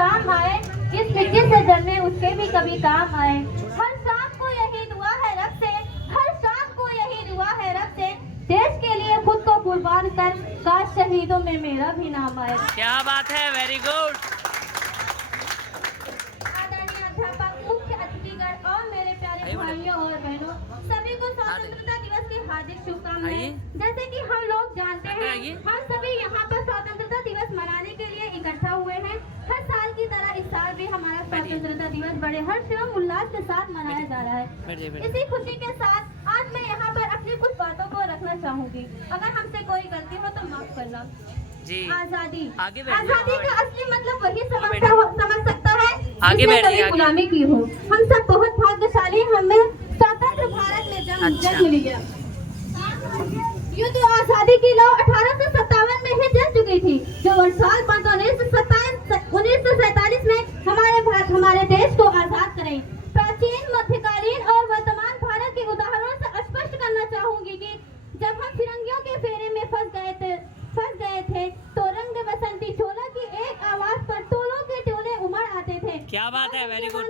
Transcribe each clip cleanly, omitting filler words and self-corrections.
शाम आए, इस मिट्टी से जन्मे उसके भी कभी काम आए। हर शाम को यही दुआ है रब से, हर शाम को यही दुआ है रब से, देश के लिए खुद को कुर्बान कर काश शहीदों में मेरा भी नाम आए। क्या बात है, वेरी गुड। आदरणीय अध्यापक, मुख्य अतिथिगण और मेरे प्यारे भाइयों और बहनों, सभी को स्वतंत्रता दिवस की हार्दिक शुभकामनाएं। जैसे कि हम लोग जानते हैं, हम सभी यहाँ पर स्वतंत्रता दिवस मनाने के लिए इकट्ठा हुए हैं। हर साल की तरह इस साल भी हमारा स्वतंत्रता दिवस बड़े हर्ष एवं उल्लास के साथ मनाया जा रहा है। इसी खुशी के साथ आज मैं यहाँ पर अपनी कुछ बातों को रखना चाहूँगी। अगर हमसे कोई गलती हो तो माफ करना। आजादी, आजादी का असली मतलब वही समझ सकता है जिसने कभी गुलामी की हो। हम सब बहुत भाग्यशाली, हमें स्वतंत्र भारत में जन्म लिया। यूँ तो आजादी की लौ 1857 में ही जल चुकी थी, जो साल 1947 में हमारे देश को आजाद करें। प्राचीन, मध्यकालीन और वर्तमान भारत के उदाहरणों से स्पष्ट करना चाहूंगी कि जब हम फिरंगियों के फेरे में फंस गए थे तो रंग बसंती चोला की एक आवाज पर टोलों के टोले उमड़ आते थे। क्या बात है, वेरी गुड।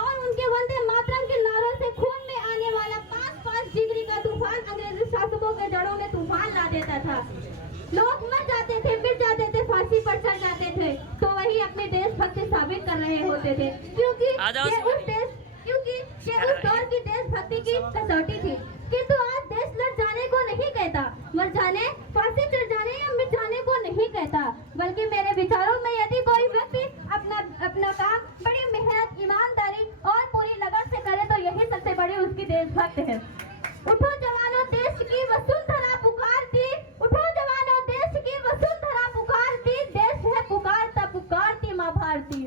और उनके वंदे मातरम के नारों से खून में आने वाला 5-5 डिग्री का तूफान अंग्रेजी शासकों के जड़ों में तूफान ला देता था। लोग मर जाते थे, मिट जाते थे, फांसी पर चढ़ जाते थे, तो वही अपने देशभक्ति साबित कर रहे होते थे, क्योंकि ये उस दौर की देशभक्ति की कसौटी थी। किंतु आज देश लड़ जाने को नहीं कहता, मर जाने, फांसी चढ़ जाने या मिट जाने को नहीं कहता, बल्कि मेरे विचारों में यदि कोई व्यक्ति अपना काम बड़ी मेहनत, ईमानदारी और पूरी लगन से करे तो यही सबसे बड़ी उसकी देशभक्त है। उठो जवानों, देश की वसुंधरा पुकारती, उठो जवानों, देश की वसुंधरा पुकारती, देश है पुकारता पुकारती माँ भारती।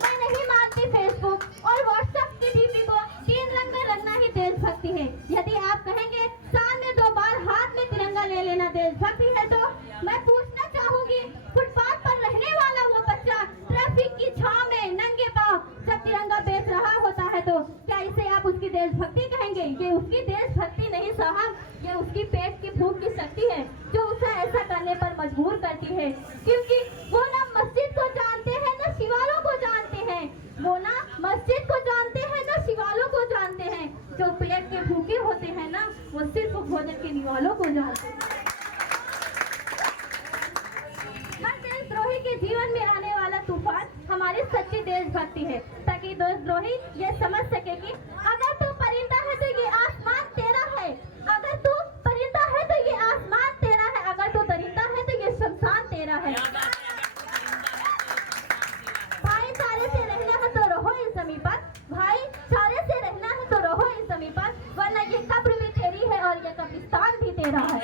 मैं नहीं मानती फेसबुक और व्हाट्सएप की डीपी को 3 रंग में रंगना ही देशभक्ति है। यदि आप कहेंगे साल में 2 बार हाथ में तिरंगा ले लेना देशभक्ति है, तो मैं पूछना चाहूंगी, फुटपाथ पर रहने वाला वो बच्चा ट्रैफिक की छांव में नंगे पांव जब तिरंगा बेच रहा होता है, तो क्या इसे आप उसकी देशभक्ति कहेंगे? ये उसकी देशभक्ति नहीं साहब, ये उसकी पेट की भूख की शक्ति है जो उसे ऐसा करने पर मजबूर करती है, क्योंकि वो ना मस्जिद को जानते हैं न शिवालों को जानते हैं, वो ना मस्जिद को जानते हैं न शिवालों को जानते हैं। जो पेट के भूखे होते हैं ना, वो सिर्फ भोजन के निवालों को जानते हैं। हर देशद्रोही के जीवन में आने वाला तूफान हमारी सच्ची देशभक्ति है, ताकि देशद्रोही ये समझ सके कि अगर तू परिंदा है तो ये आसमान तेरा है, अगर तू परिंदा है तो ये आसमान तेरा है, अगर तू दरिंदा है तो ये शमशान तेरा है। भाईचारे से रहना है तो रहो इस जमीन पर, भाईचारे से रहना है तो रहो इस जमीन पर, वरना ये कब्र भी तेरी है और ये कब्रिस्तान भी तेरा है।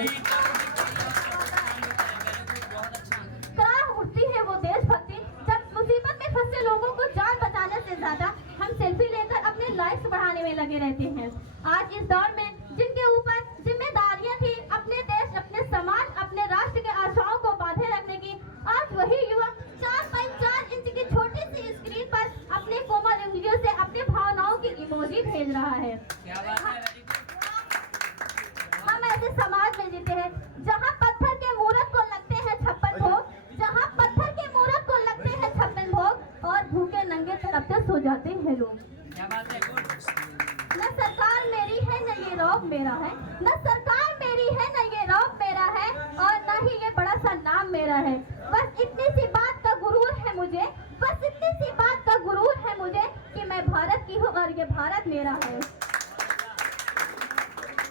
कराह उठती है वो देशभक्ति जब मुसीबत में फंसे लोगों को जान बचाने से ज्यादा हम सेल्फी लेकर अपने लाइक्स बढ़ाने में लगे रहते हैं। आज इस दौर में जिनके ऊपर जिम्मेदारियां थी अपने देश, अपने समाज, अपने राष्ट्र के आशाओं को बांधे रखने की, आज वही युवक 4x4 इंच की छोटी सी स्क्रीन पर अपने कोमल उंगलियों से अपनी भावनाओं की इमोजी भेज रहा है। हम ऐसे समाज में जीते हैं जहाँ पत्थर के मूरत को लगते हैं 56 भोग, जहाँ पत्थर के मूरत को लगते हैं 56 भोग और भूखे नंगे तड़पते सो जाते हैं लोग। न सरकार मेरी है न ये रौब मेरा है, न सरकार मेरी है न ये रौब मेरा है, और न ही ये बड़ा सा नाम मेरा है। बस इतनी सी बात का गुरूर है मुझे, बस इतनी सी बात का गुरूर है मुझे कि मैं भारत की हूँ और ये भारत मेरा है।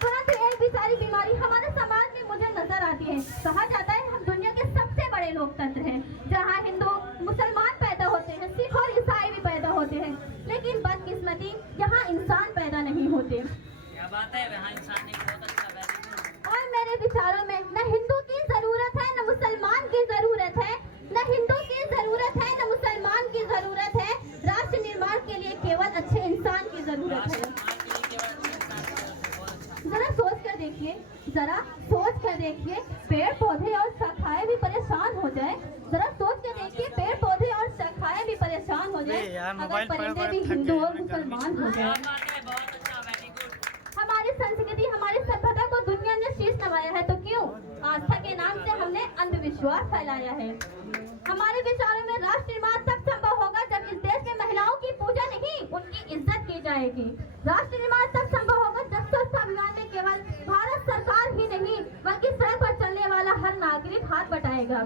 परंतु एक बेचारी बीमारी हमारे समाज में मुझे नजर आती है। कहा जाता है हम दुनिया के सबसे बड़े लोकतंत्र हैं, जहाँ हिंदू मुसलमान पैदा होते हैं, सिख और ईसाई भी पैदा होते हैं, लेकिन बदकिस्मती यहाँ इंसान पैदा नहीं होते। क्या बात है, वहाँ इंसान नहीं, बहुत अच्छा, वेरी गुड। और मेरे विचारों में न हिंदू की जरूरत है न मुसलमान की जरूरत है, न हिंदू की जरूरत है न मुसलमान की जरूरत है, राष्ट्र निर्माण के लिए केवल अच्छे इंसान की जरूरत है। जरा सोच कर देखिए, जरा सोच कर देखिए, पेड़ पौधे और शाखाएं भी परेशान हो जाए, जरा सोच कर देखिए, पेड़ पौधे और शाखाएं भी परेशान हो जाए, अगर परिंदे भी हिंदू और मुसलमान हो जाए। हमारी संस्कृति, हमारी सभ्यता को दुनिया ने शीश नवाया है, तो क्यों आज के नाम से हमने अंधविश्वास फैलाया है। हमारे विचारों में राष्ट्र निर्माण तब संभव होगा जब इस देश में महिलाओं की पूजा नहीं, उनकी इज्जत की जाएगी। राष्ट्र निर्माण तब संभव होगा जब स्वच्छता अभियान में केवल भारत सरकार ही नहीं बल्कि सड़क पर चलने वाला हर नागरिक हाथ बटाएगा।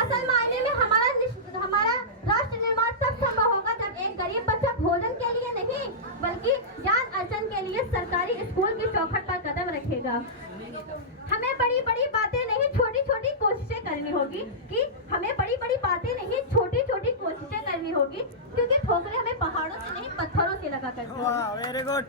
असल मायने में हमारा राष्ट्र निर्माण तब संभव होगा जब एक गरीब बच्चा भोजन के लिए नहीं बल्कि ज्ञान अर्जन के लिए सरकारी स्कूल की चौखट पर कदम रखेगा। हमें बड़ी बड़ी बातें नहीं छोटी छोटी कोशिशें करनी होगी कि हमें बड़ी बड़ी बातें नहीं छोटी छोटी कोशिशें करनी होगी, क्योंकि ठोकरें हमें पहाड़ों से नहीं पत्थरों से लगा करती हैं। Very good.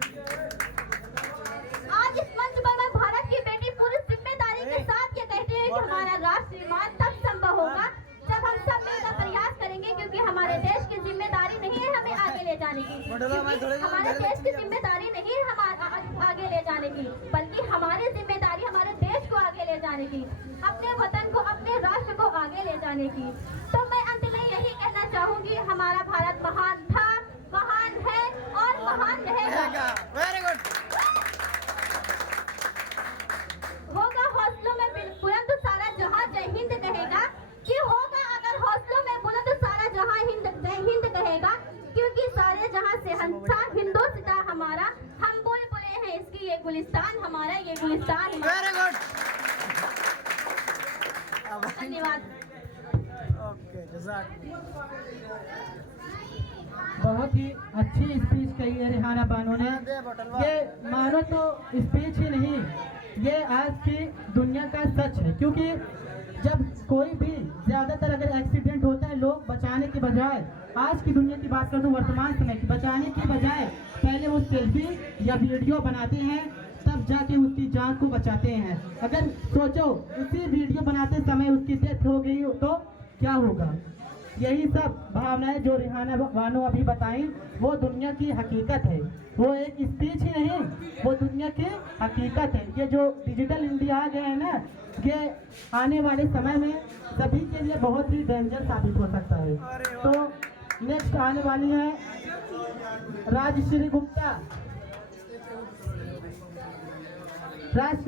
आज इस मंच पर मैं भारत की बेटी पूरी जिम्मेदारी के साथ ये कहती है कि हमारा राष्ट्र निर्माण तब संभव होगा जब हम सब मिलकर प्रयास करेंगे, क्योंकि हमारे देश की जिम्मेदारी नहीं है हमें आगे ले जाने की, हमारे देश की जिम्मेदारी नहीं है हम आगे ले जाने की, बल्कि हमारी जिम्मेदारी हमारे देश को आगे ले जाने की, अपने वतन को अपने राष्ट्र को आगे ले जाने की। तो मैं अंत में यही कहना चाहूंगी, हमारा भारत महान था, महान है और महान रहेगा। Very good. होगा हौसलों में बुलंद तो सारा जहां जय हिंद कहेगा, कि होगा अगर हौसलों में बुलंद तो सारा जहां जय हिंद कहेगा, क्योंकि सारे जहां से हंसा हिंदुस्ता हमारा, हम बुलबुलें हैं इसकी ये गुलिस्तान हमारा, ये गुलिस्तान हमारा। Very good. धन्यवाद। ओके जज़ाक। बहुत ही अच्छी स्पीच कही है रिहाना बानो ने। ये मानो तो स्पीच ही नहीं, ये आज की दुनिया का सच है, क्योंकि जब कोई भी ज़्यादातर अगर एक्सीडेंट होता है, लोग बचाने के बजाय, आज की दुनिया की बात करूँ तो वर्तमान समय की, बचाने की बजाय पहले वो सेल्फी या वीडियो बनाते हैं, तब जाके उसकी जान को बचाते हैं। अगर सोचो उसी वीडियो बनाते समय उसकी डेथ हो गई तो क्या होगा। यही सब भावनाएं जो रिहाना बानो अभी बताई वो दुनिया की हकीकत है, वो एक स्पीच ही नहीं, वो दुनिया की हकीकत है। ये जो डिजिटल इंडिया आ गया है ना, ये आने वाले समय में सभी के लिए बहुत ही डेंजर साबित हो सकता है। तो नेक्स्ट आने वाली है राजश्री गुप्ता। राजश्री